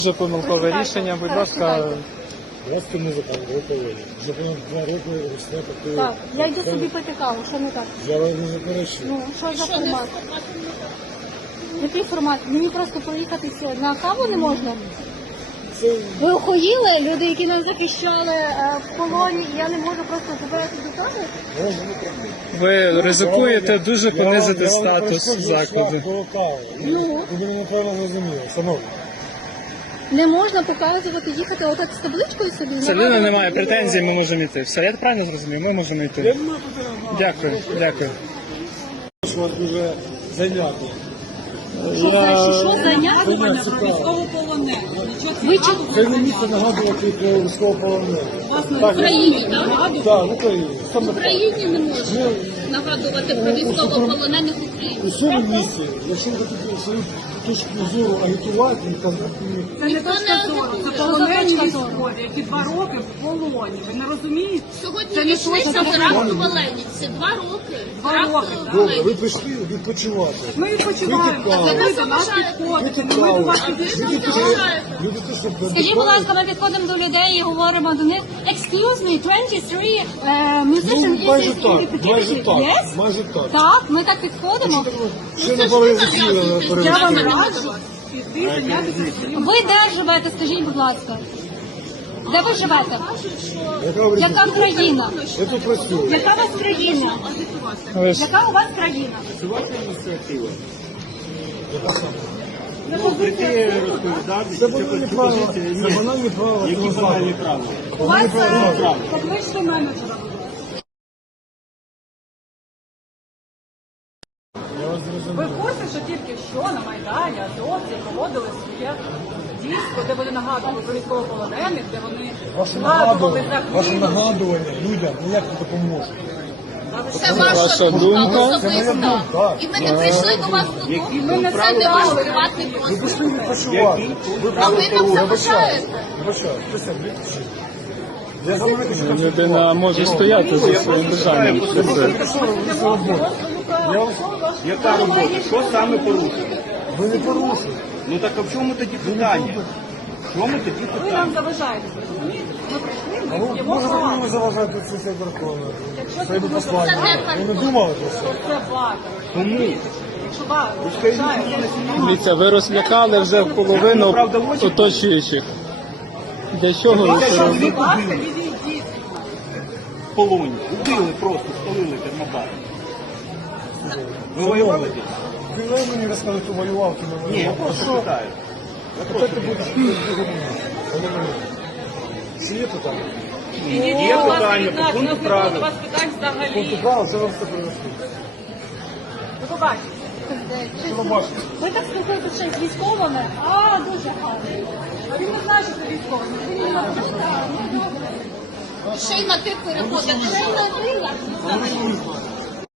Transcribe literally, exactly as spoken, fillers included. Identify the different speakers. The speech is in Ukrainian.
Speaker 1: Дуже помилкове рішення, будь ласка.
Speaker 2: Власне музика, рокової. Вже понад два роки росте таке.
Speaker 3: Так, я йду собі пити каву, що не так?
Speaker 2: Я не заперечую.
Speaker 3: Ну, що за формат? Який формат? Мені просто проїхатися на каву не можна?
Speaker 2: Це
Speaker 3: Ви охуїли? Люди, які нас захищали е, в полоні, і я не можу просто забирати до кави?
Speaker 2: може не проблема.
Speaker 1: Ви ризикуєте дуже
Speaker 2: Я вам-
Speaker 1: понизити
Speaker 2: я вам
Speaker 1: статус
Speaker 2: перешкоджу
Speaker 1: закладу.
Speaker 2: шлях до кави.
Speaker 3: Ну?
Speaker 2: Ви мене неправильно зрозуміли, шановні.
Speaker 3: Не можна показувати, їхати отак з табличкою собі?
Speaker 1: Це людина не має претензій, ми можемо йти. Все, я правильно зрозумів, ми можемо
Speaker 2: Я
Speaker 1: йти.
Speaker 2: не маю питання.
Speaker 1: Дякую, дякую.
Speaker 2: Що вас дуже зайняти.
Speaker 3: Що, що, що зайняти?
Speaker 2: Зайняти цікаво.
Speaker 3: Ви чи
Speaker 2: Це не місце нагадувати про військовополонених.
Speaker 4: В Україні, так?
Speaker 2: Так, в Україні.
Speaker 4: В
Speaker 2: Саме
Speaker 4: Україні не можна нагадувати про військовополонених України.
Speaker 2: у цьому місці, якщо ви хочете свою точку зору агітувати, і казати,
Speaker 5: Це не
Speaker 4: Ніхто
Speaker 5: точка
Speaker 4: не
Speaker 5: зору, це
Speaker 4: агітує.
Speaker 5: полонені
Speaker 3: Що за точка зору?
Speaker 5: військові, які два роки в полоні. Ви не розумієте?
Speaker 4: Сьогодні
Speaker 5: Це не
Speaker 4: річниця
Speaker 5: точно
Speaker 4: теракту в Оленівці. Два роки.
Speaker 5: Два
Speaker 4: Теракту
Speaker 5: роки.
Speaker 4: в
Speaker 2: добре, ви
Speaker 4: Оленівці.
Speaker 2: прийшли відпочивати.
Speaker 5: Ми відпочиваємо,
Speaker 2: Критика.
Speaker 5: а ви нас підходите. Ми до вас
Speaker 2: Люди
Speaker 5: підійшли.
Speaker 2: теж- люди теж щоб
Speaker 3: Скажіть, будь ласка, ми підходимо до людей і говоримо до них Excuse me, двадцять три uh, musician
Speaker 2: Ну, майже
Speaker 3: is in
Speaker 2: так,
Speaker 3: repetition.
Speaker 2: майже так,
Speaker 3: Yes?
Speaker 2: майже так.
Speaker 3: Так, ми так підходимо.
Speaker 2: Ще не пару разів
Speaker 4: нав'язуєте.
Speaker 5: Я вам
Speaker 2: перевести.
Speaker 5: раджу піти зайнятися своїм.
Speaker 3: Ви де живете, скажіть, будь ласка? Де ви живете?
Speaker 2: Яка ви
Speaker 3: Яка країна?
Speaker 2: Я тут працюю.
Speaker 3: Яка у вас країна?
Speaker 1: Ви ж-
Speaker 3: Яка у вас країна?
Speaker 2: Це банальні правила. Це банальні правила. Які банальні правила?
Speaker 5: У вас е, покличте менеджера.
Speaker 2: Я вас
Speaker 5: Ви
Speaker 2: зрозумів.
Speaker 5: в курсі, що тільки що на Майдані азовці проводили своє дійство, де вони нагадували про військовополонених, де вони
Speaker 2: Ваше
Speaker 5: згадували
Speaker 2: нагадування,
Speaker 5: за
Speaker 2: ваше
Speaker 5: Київ.
Speaker 2: нагадування людям ніяк не допоможе.
Speaker 4: Це
Speaker 1: ваша
Speaker 4: ваша
Speaker 1: думка?
Speaker 4: думка
Speaker 2: Це моя
Speaker 4: особиста.
Speaker 2: думка.
Speaker 4: І ми не прийшли до вас додому.
Speaker 5: Ми не
Speaker 4: Це не ваш приватний
Speaker 2: Ви
Speaker 4: простір.
Speaker 2: пішли відпочивати. Ви
Speaker 4: А ви нам
Speaker 2: Вибачаю.
Speaker 4: заважаєте.
Speaker 2: Вибачаю. Присядь, виключи. Я за мене хочу
Speaker 1: Людина може стояти за своїм бажанням. Це все.
Speaker 2: Я вас...
Speaker 6: Яка робота? Що саме порушено?
Speaker 2: Ви не порушили.
Speaker 6: Ну так а в чому тоді питання? В чому тоді
Speaker 5: Ви
Speaker 6: питання?
Speaker 5: нам заважаєте, розумієте? Ми прийшли,
Speaker 2: А
Speaker 5: ми
Speaker 2: ви,
Speaker 5: п'ємо
Speaker 2: може, ви
Speaker 5: каву.
Speaker 2: мені заважаєте це все Верховне?
Speaker 5: Якщо
Speaker 2: Це йде
Speaker 5: це
Speaker 2: послання.
Speaker 4: не
Speaker 2: Ви не думали про це?
Speaker 5: Це варто.
Speaker 6: Тому
Speaker 5: Якщо вас заважаєте,
Speaker 1: Дивіться, ви розлякали вже половину оточуючих. Для чого ви це робите?
Speaker 5: будь ласка, відійдіть.
Speaker 6: в полоні убили просто, спалили термобар. Ви воювали десь?
Speaker 2: Ви не мені розказати, хто воював, хто не
Speaker 6: Ні, я
Speaker 2: воював.
Speaker 6: просто питаю. Я
Speaker 2: Хто
Speaker 6: просто
Speaker 2: ти будеш Чи є питання?
Speaker 6: Є питання по пункту
Speaker 5: До
Speaker 6: правил.
Speaker 5: вас питань взагалі.
Speaker 2: Пункту права, це вам все принесли.
Speaker 5: До побачення.
Speaker 2: Що ви бачите?
Speaker 3: Ви так спілкуєтеся ще з військовими? А, дуже гарно.
Speaker 5: А він не знає, що це військовий. Він не написав.
Speaker 4: Ще й на ти переходить. Ще й на ти.